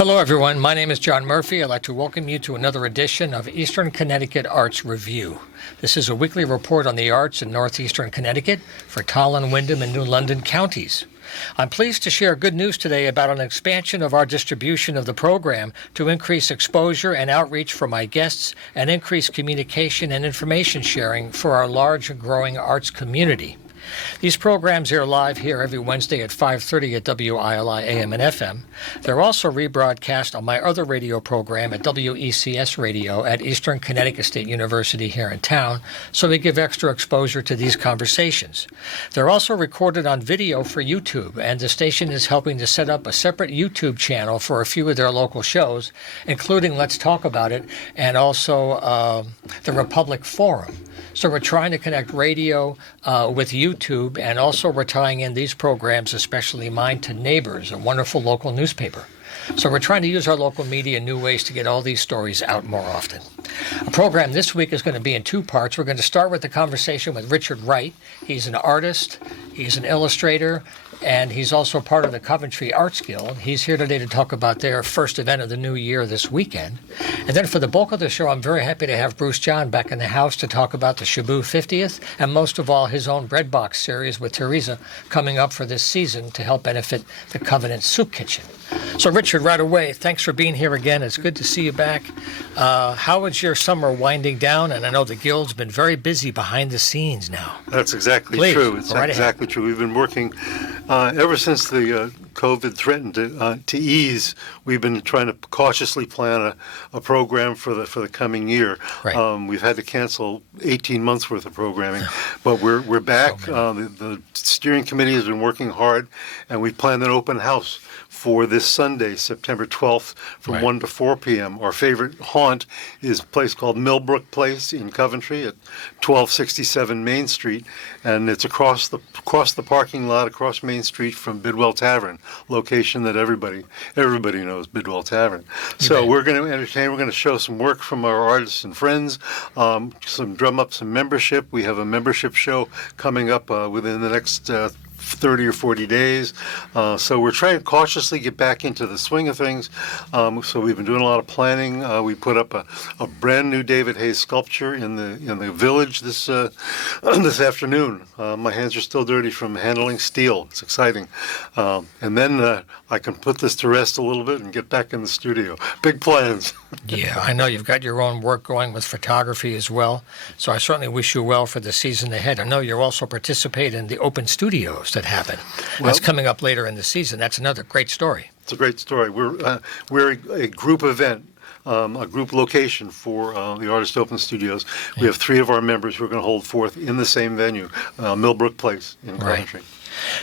Hello, everyone. My name is John Murphy. I'd like to welcome you to another edition of Eastern Connecticut Arts Review. This is a weekly report on the arts in northeastern Connecticut for Tolland, Windham, and New London counties. I'm pleased to share good news today about an expansion of our distribution of the program to increase exposure and outreach for my guests and increase communication and information sharing for our large and growing arts community. These programs air live here every Wednesday at 5:30 at WILI AM and FM. They're also rebroadcast on my other radio program at WECS Radio at Eastern Connecticut State University here in town, so we give extra exposure to these conversations. They're also recorded on video for YouTube, and the station is helping to set up a separate YouTube channel for a few of their local shows, including Let's Talk About It and also the Republic Forum. So we're trying to connect radio with YouTube, and also we're tying in these programs, especially mine, to Neighbors, a wonderful local newspaper. So we're trying to use our local media in new ways to get all these stories out more often. Our program this week is going to be in two parts. We're going to start with the conversation with Richard Wright. He's an artist, he's an illustrator, and he's also part of the Coventry Arts Guild. He's here today to talk about their first event of the new year this weekend. And then for the bulk of the show, I'm very happy to have Bruce John back in the house to talk about the Shaboo 50th, and most of all, his own Bread Box series with Teresa coming up for this season to help benefit the Covenant Soup Kitchen. So Richard, right away, thanks for being here again. It's good to see you back. How is your summer winding down? And I know the Guild's been very busy behind the scenes now. That's exactly Please, true. It's right exactly true. We've been working ever since the COVID threatened to ease. We've been trying to cautiously plan a program for the coming year. Right. We've had to cancel 18 months worth of programming, but we're back. The steering committee has been working hard, and we planned an open house for this Sunday, September 12th, from 1 to 4 p.m. Our favorite haunt is a place called Millbrook Place in Coventry at 1267 Main Street, and it's across the parking lot, across Main Street from Bidwell Tavern, location that everybody knows, Bidwell Tavern. So we're going to entertain, we're going to show some work from our artists and friends, drum up some membership. We have a membership show coming up within the next 30 or 40 days. So we're trying to cautiously get back into the swing of things. So we've been doing a lot of planning. We put up a brand new David Hayes sculpture in the village this afternoon. My hands are still dirty from handling steel. It's exciting. And then I can put this to rest a little bit and get back in the studio. Big plans. Yeah, I know you've got your own work going with photography as well. So I certainly wish you well for the season ahead. I know you're also participating in the open studios that happen. That's coming up later in the season. That's another great story. It's a great story. We're a group event, a group location for the Artist Open Studios. We have 3 of our members who are going to hold forth in the same venue, Millbrook Place in Coventry.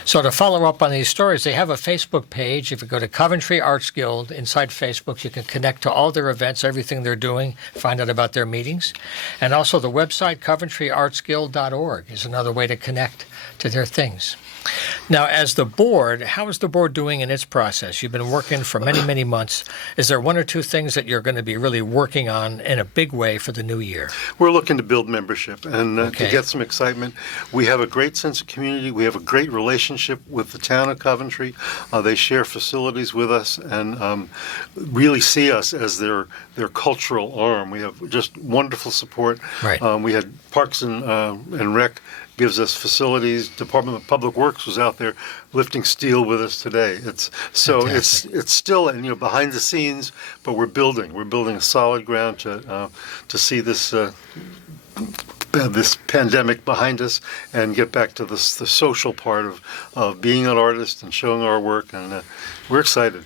So to follow up on these stories, they have a Facebook page. If you go to Coventry Arts Guild, inside Facebook, you can connect to all their events, everything they're doing, find out about their meetings. And also the website, coventryartsguild.org, is another way to connect to their things. Now, as the board, how is the board doing in its process? You've been working for many, many months. Is there 1 or 2 things that you're going to be really working on in a big way for the new year? We're looking to build membership and to get some excitement. We have a great sense of community. We have a great relationship with the town of Coventry. They share facilities with us and really see us as their cultural arm. We have just wonderful support. Right. We had Parks and Rec gives us facilities. Department of Public Works was out there lifting steel with us today. It's still behind the scenes, but we're building a solid ground to see this pandemic behind us and get back to the social part of being an artist and showing our work, and we're excited.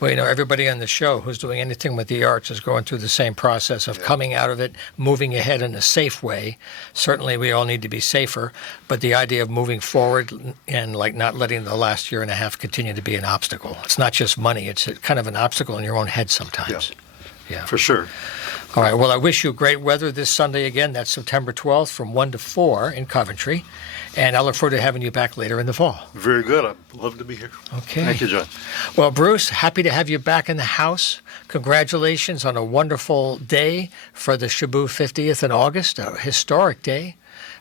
Well, everybody on the show who's doing anything with the arts is going through the same process of coming out of it, moving ahead in a safe way. Certainly, we all need to be safer, but the idea of moving forward and not letting the last year and a half continue to be an obstacle. It's not just money. It's kind of an obstacle in your own head sometimes. Yeah, for sure. All right. Well, I wish you great weather this Sunday again. That's September 12th from 1 to 4 in Coventry. And I look forward to having you back later in the fall. Very good. I'd love to be here. Okay. Thank you, John. Well, Bruce, happy to have you back in the house. Congratulations on a wonderful day for the Shaboo 50th in August, a historic day.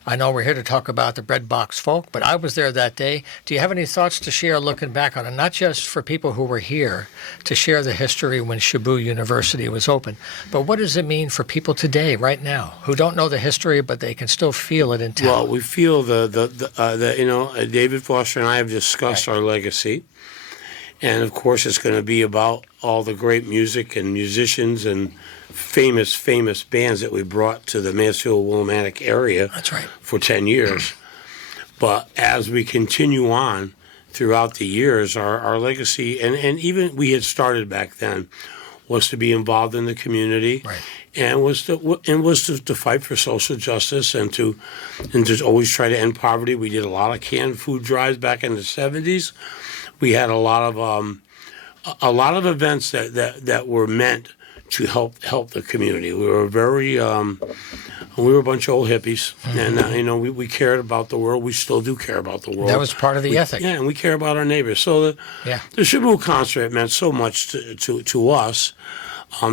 I know we're here to talk about the Bread Box Folk, but I was there that day. Do you have any thoughts to share looking back on it? Not just for people who were here to share the history when Shibu University was open, but what does it mean for people today, right now, who don't know the history, but they can still feel it in town? Well, we feel David Foster and I have discussed our legacy. And, of course, it's going to be about all the great music and musicians and famous bands that we brought to the Mansfield-Willimantic area. That's right. For 10 years. But as we continue on throughout the years, our legacy, and even we had started back then, was to be involved in the community. Right. And was to fight for social justice and to always try to end poverty. We did a lot of canned food drives back in the 70s. We had a lot of events that were meant to help the community. We were we were a bunch of old hippies, and we cared about the world. We still do care about the world. That was part of the ethic. Yeah, and we care about our neighbors. So the Shibu concert meant so much to us.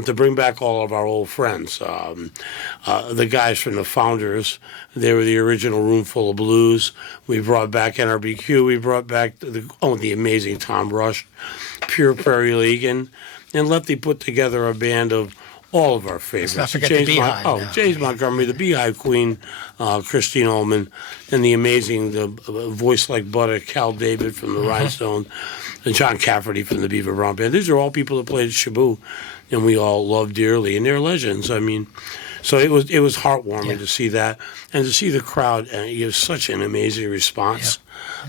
To bring back all of our old friends. The guys from the Founders, they were the original Room Full of Blues. We brought back NRBQ. We brought back the amazing Tom Rush, Pure Prairie League, and Lefty put together a band of all of our favorites. Let's not forget the Beehive. James Montgomery, the Beehive Queen, Christine Ullman, and the voice like butter, Cal David from the Rhinestone, and John Cafferty from the Beaver Brown Band. These are all people that played at Shibu, and we all love dearly, and they're legends. I mean, so it was heartwarming to see that, and to see the crowd give such an amazing response.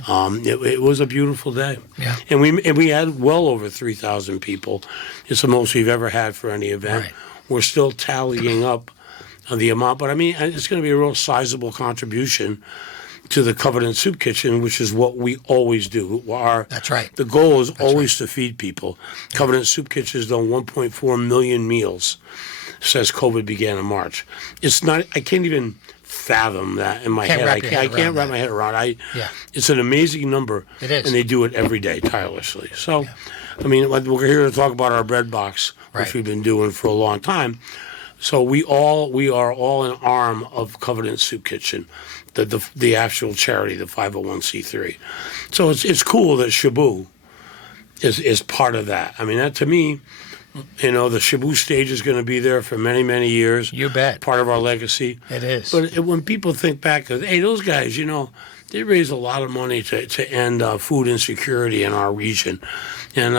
Yeah. It was a beautiful day. Yeah. And we had well over 3,000 people. It's the most we've ever had for any event. Right. We're still tallying up the amount, but I mean, it's going to be a real sizable contribution to the Covenant Soup Kitchen, which is what we always do. That's right. The goal is always to feed people. Covenant Soup Kitchen has done 1.4 million meals since COVID began in March. It's not. I can't even fathom that in my head. I can't wrap my head around. It's an amazing number. It is, and they do it every day tirelessly. So, I mean, we're here to talk about our bread box, which we've been doing for a long time. So we are all an arm of Covenant Soup Kitchen. The actual charity, the 501c3. So it's cool that Shibu is part of that. I mean, that to me, the Shibu stage is going to be there for many, many years. You bet. Part of our legacy. It is. But when people think back, hey, those guys, they raise a lot of money to end food insecurity in our region. And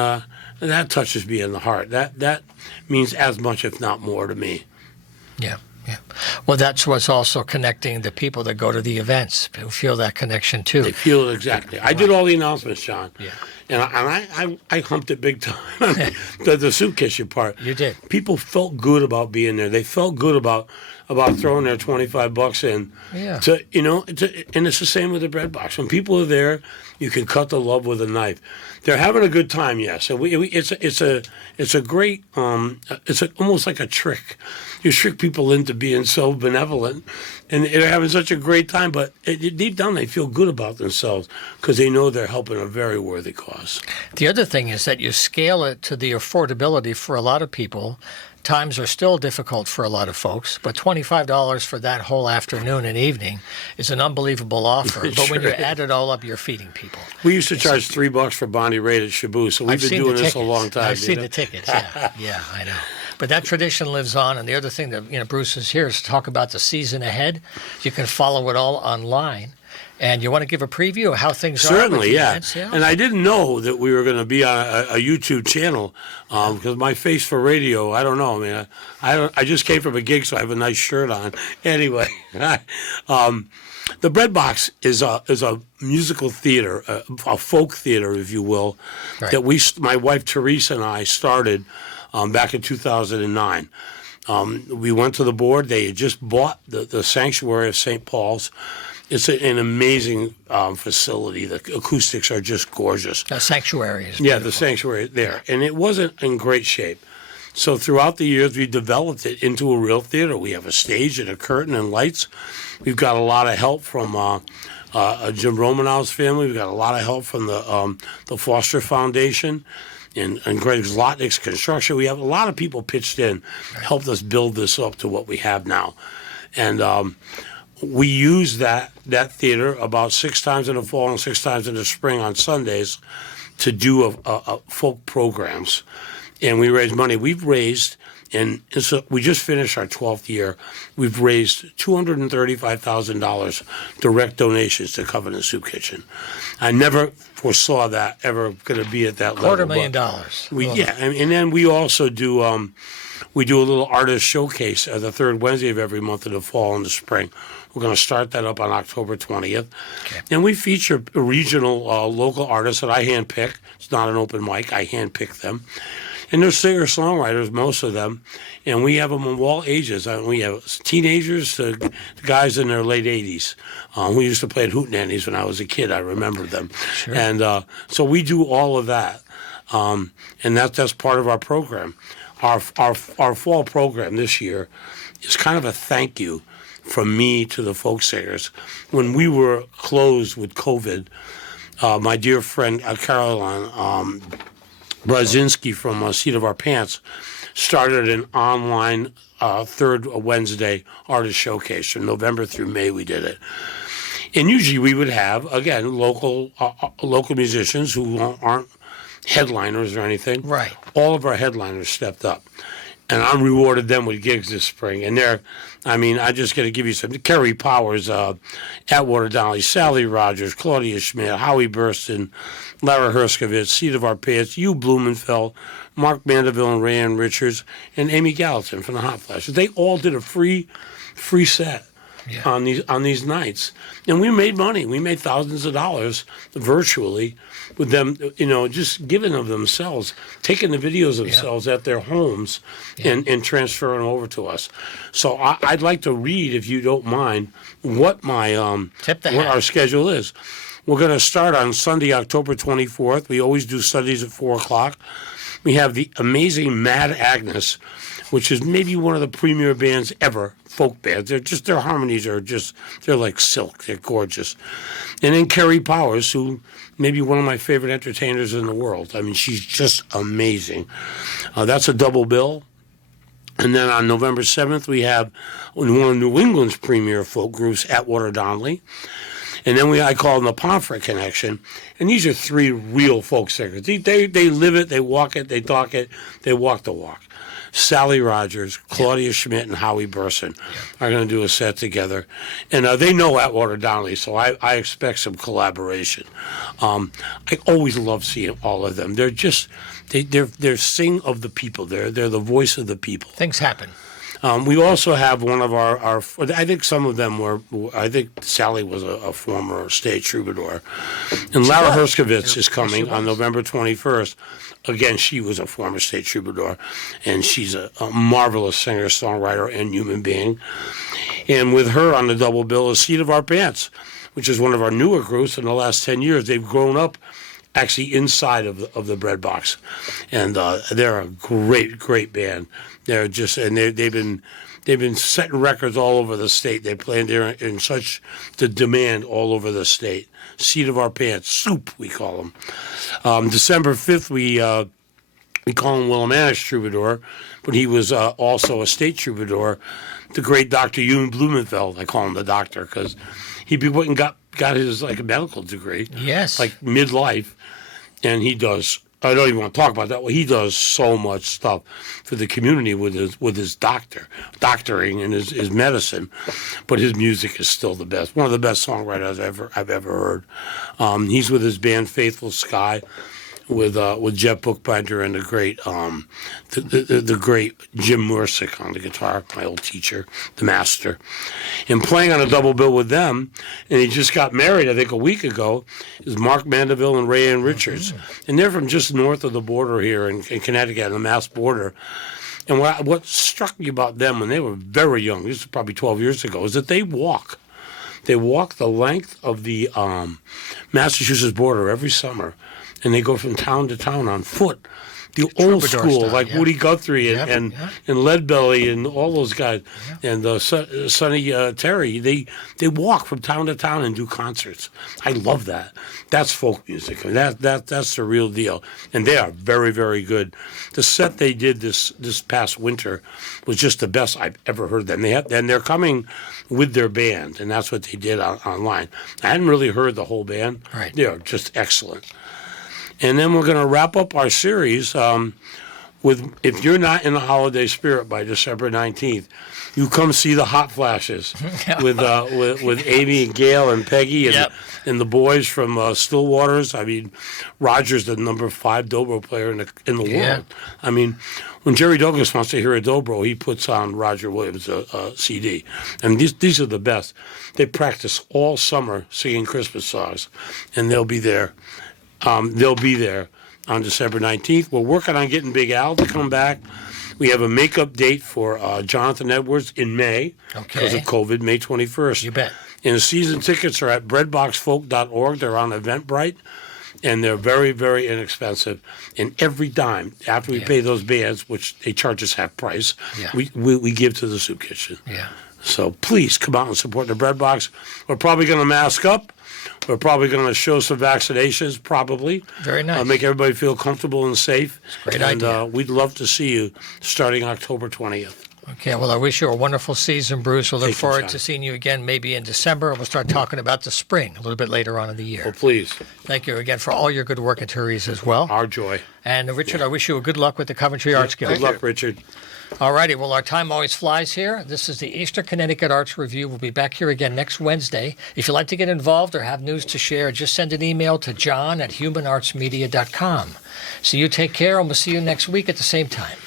that touches me in the heart. That means as much, if not more, to me. Yeah. Yeah. Well, that's what's also connecting the people that go to the events who feel that connection too. They feel it exactly. I did all the announcements, John. Yeah. And I humped it big time. the soup kitchen part. You did. People felt good about being there. They felt good about throwing their $25 in. Yeah. And it's the same with the bread box. When people are there, you can cut the love with a knife. They're having a good time, yes. And it's a great. It's almost like a trick. You trick people into being so benevolent, and they're having such a great time. But deep down, they feel good about themselves because they know they're helping a very worthy cause. The other thing is that you scale it to the affordability for a lot of people. Times are still difficult for a lot of folks, but $25 for that whole afternoon and evening is an unbelievable offer. But when you add it all up, you're feeding people. We used to charge $3 for Bonnie Raitt at Shibu, so we've been doing this a long time. I've seen the tickets, yeah, I know. But that tradition lives on, and the other thing that Bruce is here is to talk about the season ahead. You can follow it all online. And you want to give a preview of how things Certainly, are? Certainly, yeah. And I didn't know that we were going to be on a YouTube channel because my face for radio, I don't know. I mean, I just came from a gig, so I have a nice shirt on. Anyway, the Bread Box is a musical theater, a folk theater, if you will, that my wife Teresa and I started back in 2009. We went to the board. They had just bought the sanctuary of St. Paul's. It's an amazing facility. The acoustics are just gorgeous. The sanctuary is beautiful. Yeah, the sanctuary there. And it wasn't in great shape. So throughout the years, we developed it into a real theater. We have a stage and a curtain and lights. We've got a lot of help from Jim Romanow's family. We've got a lot of help from the Foster Foundation and Greg Zlotnick's construction. We have a lot of people pitched in, helped us build this up to what we have now. And we use that theater about 6 times in the fall and 6 times in the spring on Sundays to do a folk programs, and we raise money. We've raised, and so we just finished our 12th year. We've raised $235,000 direct donations to Covenant Soup Kitchen. I never foresaw that ever going to be at that level. $250,000. Yeah, and then we also do. We do a little artist showcase the third Wednesday of every month in the fall and the spring. We're going to start that up on October 20th. Okay. And we feature regional, local artists that I handpick. It's not an open mic. I handpick them. And they're singer-songwriters, most of them. And we have them of all ages. We have teenagers to guys in their late 80s who used to play at Hootenannies when I was a kid. I remember them. Sure. And so we do all of that. And that's part of our program. Our fall program this year is kind of a thank you from me to the folk singers. When we were closed with COVID, my dear friend Caroline Brzezinski from Seat of Our Pants started an online third Wednesday artist showcase. From November through May we did it. And usually we would have, again, local musicians who aren't headliners or anything. Right. All of our headliners stepped up. And I rewarded them with gigs this spring. And I just got to give you some. Kerry Powers, Atwater Donnelly, Sally Rogers, Claudia Schmidt, Howie Burston, Lara Herskovitz, Seat of Our Pants, Hugh Blumenfeld, Mark Mandeville and Rayanne Richards, and Amy Gallatin from the Hot Flashes. They all did a free set. Yeah. on these nights, and we made money. We made thousands of dollars virtually with them, just giving of themselves, taking the videos of themselves at their homes and transferring them over to us. So I'd like to read, if you don't mind, what my what our schedule is. We're going to start on Sunday, October 24th. We always do Sundays at 4 o'clock. We have the Amazing Mad Agnes, which is maybe one of the premier bands ever, folk bands. Their harmonies are they're like silk. They're gorgeous. And then Kerry Powers, who maybe one of my favorite entertainers in the world. I mean, she's just amazing. That's a double bill. And then on November 7th, we have one of New England's premier folk groups, Atwater Donnelly. And then I call them the Pomfret Connection. And these are 3 real folk singers. They live it, they walk it, they talk it, they walk the walk. Sally Rogers, Claudia Schmidt, and Howie Burston are going to do a set together. And they know Atwater Donnelly, so I expect some collaboration. I always love seeing all of them. They're just, they're sing of the people. They're the voice of the people. Things happen. We also have one of our I think some of them I think Sally was a former state troubadour. And Lara Herskovitz is coming on November 21st. Again, she was a former state troubadour, and she's a marvelous singer, songwriter, and human being. And with her on the double bill is Seat of Our Pants, which is one of our newer groups in the last 10 years. They've grown up actually inside of the bread box, and they're a great band. They're just, and they've been setting records all over the state. They play there in such the demand all over the state. Seat of Our Pants, Soup, we call them. December 5th, we call him Willimantic troubadour, but he was also a state troubadour. The great Dr. Hugh Blumenfeld, I call him the doctor, because he went and got his medical degree. Yes. Midlife, and he does. I don't even want to talk about that. Well, he does so much stuff for the community with his doctoring and his medicine, but his music is still the best. One of the best songwriters I've ever heard. He's with his band Faithful Sky, with Jeff Bookbinder and the great Jim Mursick on the guitar, my old teacher, the master, and playing on a double bill with them. And he just got married, I think, a week ago. Is Mark Mandeville and Rayanne Richards, and they're from just north of the border here in Connecticut, on the Mass border. And what struck me about them when they were very young, this is probably 12 years ago, is that they walk. They walk the length of the Massachusetts border every summer. And they go from town to town on foot the old Troubadour school, style, like yeah. Woody Guthrie Yeah, and yeah. and Leadbelly and all those guys, and Sonny Terry. They walk from town to town and do concerts. I love that. That's folk music. I mean, that's the real deal, and they are very, very good. The set they did this past winter was just the best I've ever heard them. They're coming with their band, and that's what they did online. I hadn't really heard the whole band. Right. They are just excellent. And then we're going to wrap up our series with, if you're not in the holiday spirit by December 19th, you come see the Hot Flashes with Amy and Gail and Peggy and, Yep. and the boys from Stillwaters. I mean, Roger's the number 5 dobro player in the Yeah. world. I mean, when Jerry Douglas wants to hear a dobro, he puts on Roger Williams' CD. And these are the best. They practice all summer singing Christmas songs, and they'll be there. They'll be there on December 19th. We're working on getting Big Al to come back. We have a makeup date for Jonathan Edwards in May because of Okay. COVID, May 21st. You bet. And the season tickets are at breadboxfolk.org. They're on Eventbrite, and they're very, very inexpensive. And every dime after we pay those bands, which they charge us half price, Yeah. we give to the soup kitchen. Yeah. So please come out and support the Bread Box. We're probably going to mask up. We're probably going to show some vaccinations, probably. Very nice. Make everybody feel comfortable and safe. Great and idea. We'd love to see you starting October 20th. Okay, well, I wish you a wonderful season, Bruce. We'll look Thank you, forward John. to seeing you again maybe in December. We'll start talking about the spring a little bit later on in the year. Well, please, Thank you again for all your good work at Therese as well. our joy. And Richard, I wish you a good luck with the Coventry Arts Guild. Good luck, Richard. All righty, well, our time always flies here. This is the Eastern Connecticut Arts Review. We'll be back here again next Wednesday. If you'd like to get involved or have news to share, just send an email to john@humanartsmedia.com. So you take care, and we'll see you next week at the same time.